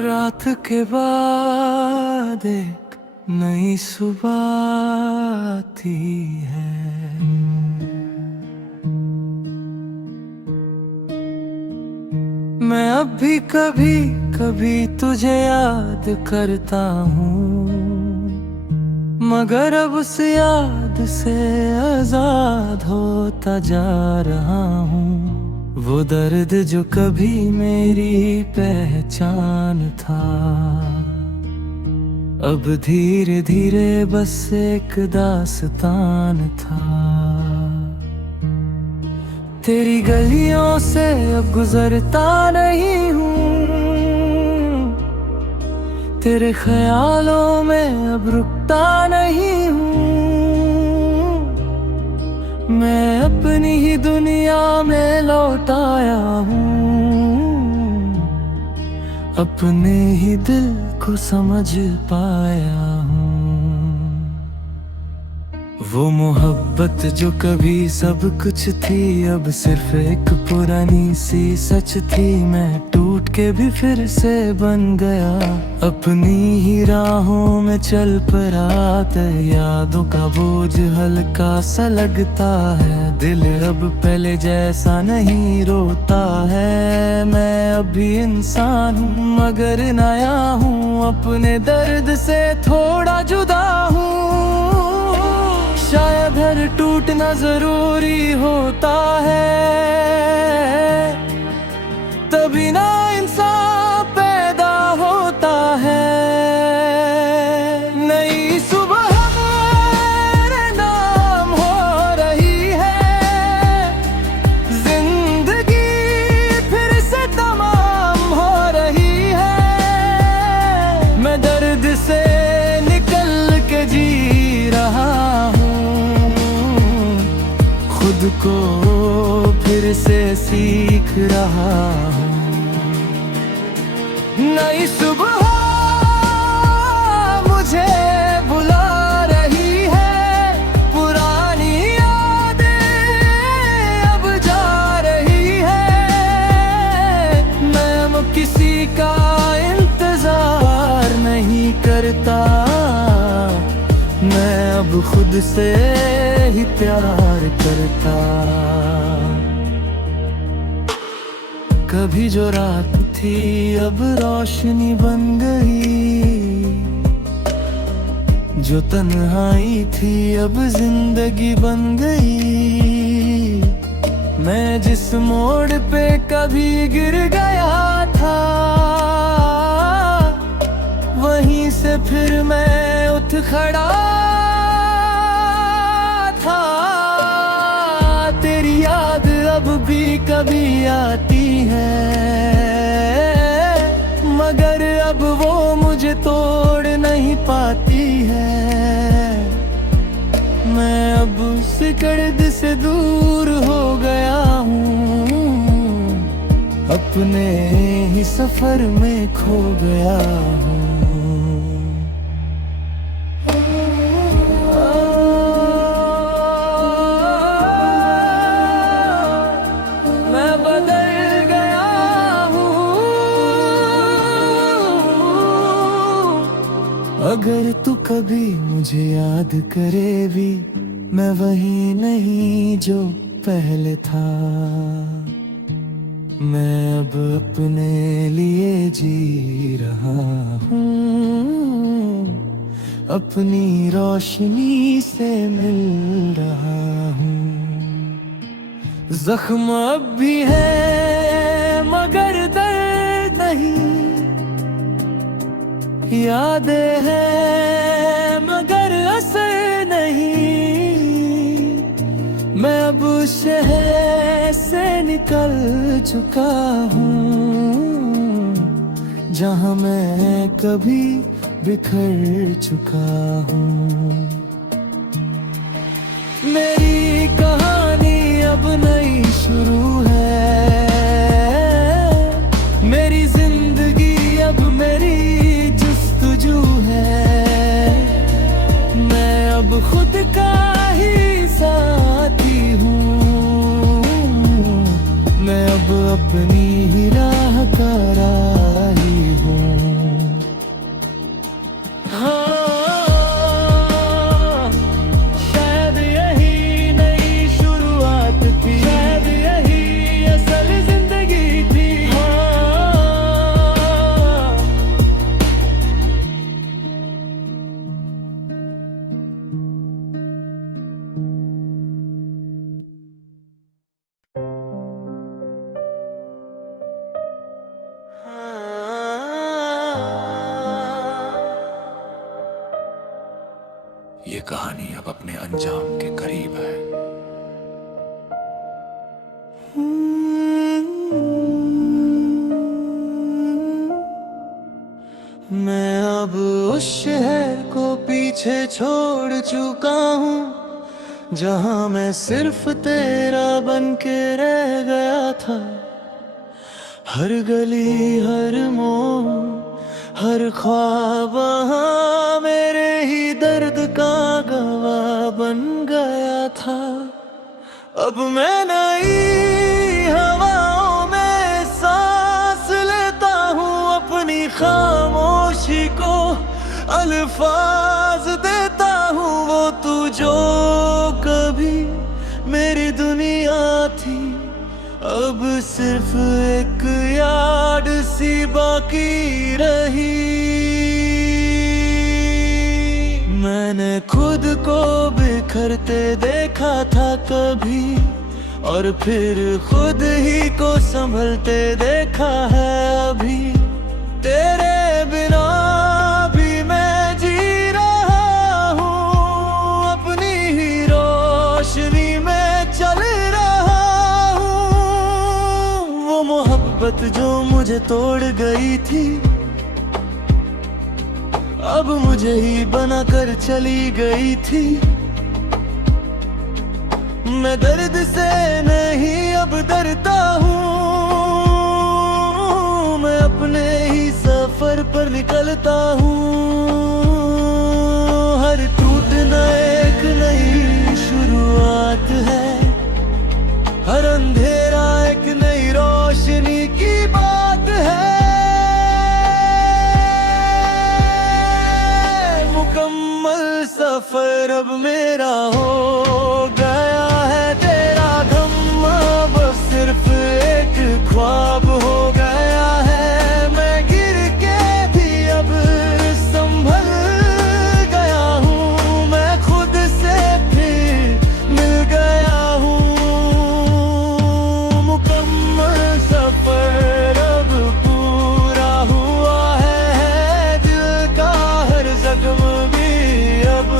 रात के बाद एक नई सुबह आती है। मैं अब भी कभी कभी तुझे याद करता हूँ, मगर अब उस याद से आजाद होता जा रहा हूँ। वो दर्द जो कभी मेरी पहचान था, अब धीरे धीरे बस एक दास्तान था। तेरी गलियों से अब गुजरता नहीं हूँ, तेरे ख्यालों में अब रुकता नहीं हूँ। मैं अपनी ही दुनिया में लौट आया हूँ, अपने ही दिल को समझ पाया हूँ। वो मोहब्बत जो कभी सब कुछ थी, अब सिर्फ एक पुरानी सी सच थी। मैं टूट के भी फिर से बन गया, अपनी ही राहों में चल पड़ा। यादों का बोझ हल्का सा लगता है, दिल अब पहले जैसा नहीं रोता है। मैं अभी इंसान हूँ मगर नया हूँ, अपने दर्द से थोड़ा जुदा हूँ। शायद हर टूटना जरूरी होता है, तभी ना इंसान पैदा होता है। नई सुबह मेरे नाम हो रही है, जिंदगी फिर से तमाम हो रही है। मैं दर्द से निकल के जी रहा हूँ, खुद को फिर से सीख रहा हूँ। नई सुबह मुझे बुला रही है, पुरानी यादें अब जा रही है। मैं अब किसी का इंतजार नहीं करता, मैं अब खुद से ही प्यार करता। कभी जो रात थी अब रोशनी बन गई, जो तन्हाई थी अब जिंदगी बन गई। मैं जिस मोड़ पे कभी गिर गया था, वहीं से फिर मैं उठ खड़ा था। तेरी याद अब भी कभी आती है, मगर अब वो मुझे तोड़ नहीं पाती है। मैं अब उस गर्द से दूर हो गया हूँ, अपने ही सफर में खो गया हूँ। अगर तू कभी मुझे याद करे भी, मैं वही नहीं जो पहले था। मैं अब अपने लिए जी रहा हूँ, अपनी रोशनी से मिल रहा हूँ। जख्म अब भी है मगर दर्द नहीं, यादें हैं मगर असर नहीं। मैं अब शहर से निकल चुका हूँ, जहाँ मैं कभी बिखर चुका हूँ। मेरी कहानी अब नई शुरू है, मेरी जिंदगी अब मेरी जुस्तजू है। मैं अब खुद का ही साथी हूँ, मैं अब अपनी ही राह का राही हूँ। अपने अंजाम के करीब है। मैं अब उस शहर को पीछे छोड़ चुका हूँ जहाँ मैं सिर्फ तेरा बन के रह गया था। हर गली हर मोड़ हर ख्वाब वहाँ मेरे ही दर्द का गवाह बन गया था। अब मैं नई हवाओं में सांस लेता हूँ, अपनी खामोशी को अल्फाज देता हूँ। वो तू जो कभी मेरी दुनिया थी, अब सिर्फ एक याद सी बाकी रही। मैंने खुद को बिखरते देखा था कभी, और फिर खुद ही को संभलते देखा है अभी। तेरे बिना भी मैं जी रहा हूँ, अपनी ही रोशनी में चल रहा हूँ। वो मोहब्बत जो मुझे तोड़ गई थी, अब मुझे ही बना कर चली गई थी। मैं दर्द से नहीं अब डरता हूँ, मैं अपने ही सफर पर निकलता हूँ। हर टूटना एक नई शुरुआत है, हर अंधेरा एक नई रोशनी की बात है। मुकम्मल सफर अब मेरा हो गया है, तेरा गम अब सिर्फ एक ख्वाब हो गया है। मैं गिर के भी अब संभल गया हूँ, मैं खुद से फिर मिल गया हूँ। मुकम्मल सफर अब पूरा हुआ है, दिल का हर जख्म भी अब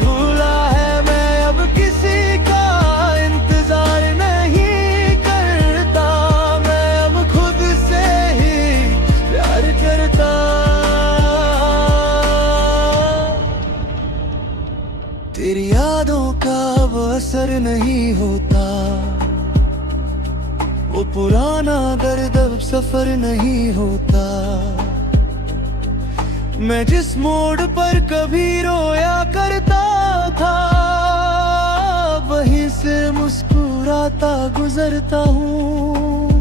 धुला है। मैं अब किसी का इंतजार नहीं करता, मैं अब खुद से ही प्यार करता। तेरी यादों का अब असर नहीं होता, वो पुराना दर्द अब सफर नहीं होता। मैं जिस मोड़ पर कभी रोया करता था, वहीं से मुस्कुराता गुजरता हूँ।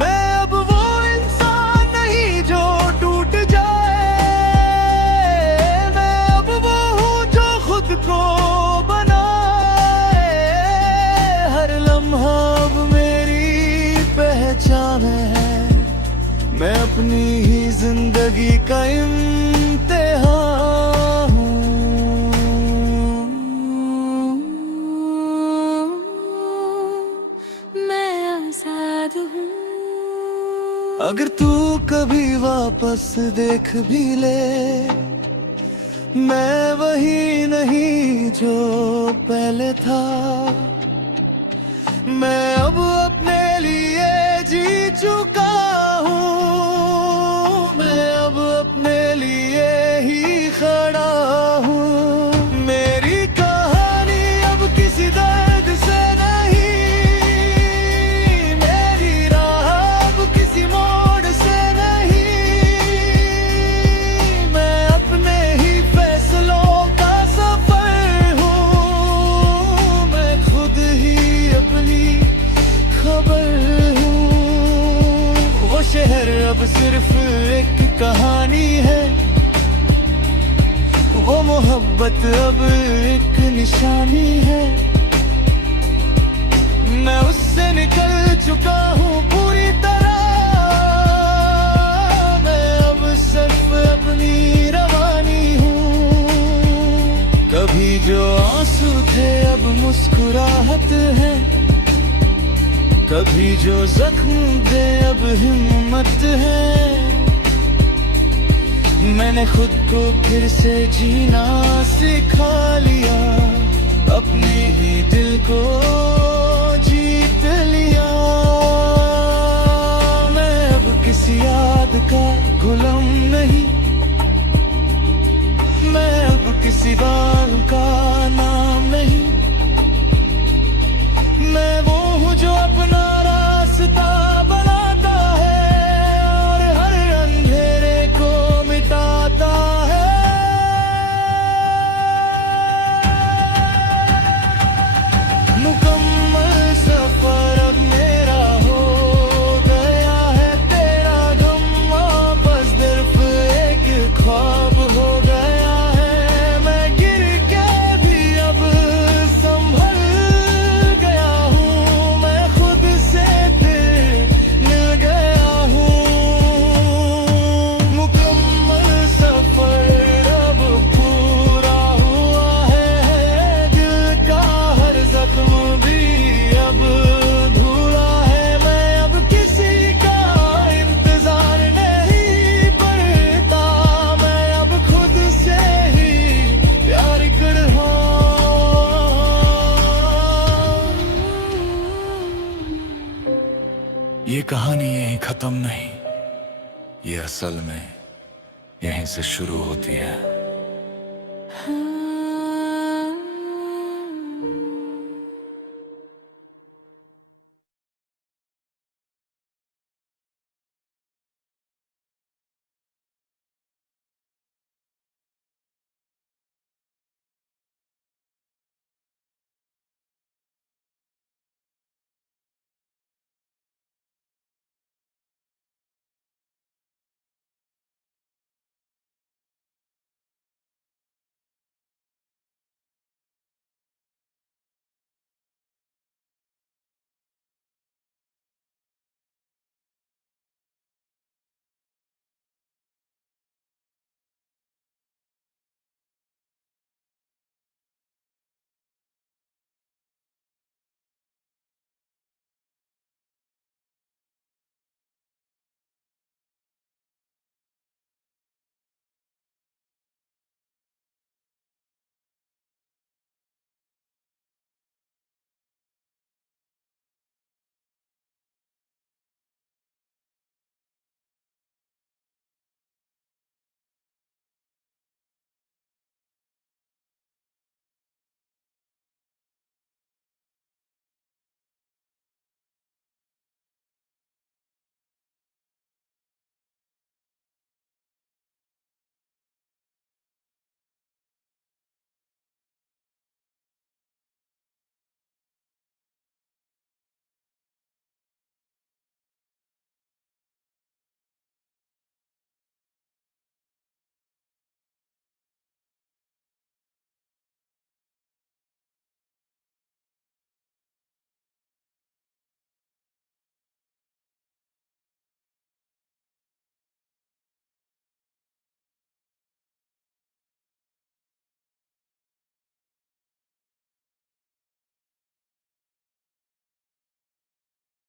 मैं अब वो इंसान नहीं जो टूट जाए, मैं अब वो हूँ जो खुद को बनाए। हर लम्हा अब मेरी पहचान है, मैं अपनी ही जिंदगी का इम्तिहान हूँ। मैं आजाद हूँ। अगर तू कभी वापस देख भी ले, मैं वही नहीं जो पहले था। मैं अब अपने लिए जी चुका हूँ, मैं अब अपने लिए ही खड़ा हूँ। मेरी कहानी अब किसी दर्द से नहीं, मेरी राह अब किसी मोड़ से नहीं। मैं अपने ही फैसलों का सफर हूँ, मैं खुद ही अपनी खबर हूँ। वो शहर अब सिर्फ एक कहानी है, वो मोहब्बत अब एक निशानी है। मैं उससे निकल चुका हूँ पूरी तरह, मैं अब सिर्फ अपनी रवानी हूँ। कभी जो आंसू थे अब मुस्कुराहट है, कभी जो जख्म थे अब हिम्मत है। मैंने खुद को फिर से जीना सिखा लिया, गुलाम नहीं, मैं अब किसी बात का नाम नहीं। मैं वो हूँ जो अपना रास्ता बनाता है और हर अंधेरे को मिटाता है। मुकम्मल सफर अब मेरा हो गया है, तेरा गम बस सिर्फ एक ख्वाब हो गया है। मैं गिर के भी अब संभल गया हूँ, मैं खुद से फिर मिल गया हूँ। मुकम्मल सफर अब पूरा हुआ है, दिल का हर जख्म भी अब धुला है। मैं अब किसी का इंतजार नहीं करता, मैं अब खुद से ही प्यार करता। ये कहानी यहीं खत्म नहीं, ये असल में यहीं से शुरू होती है।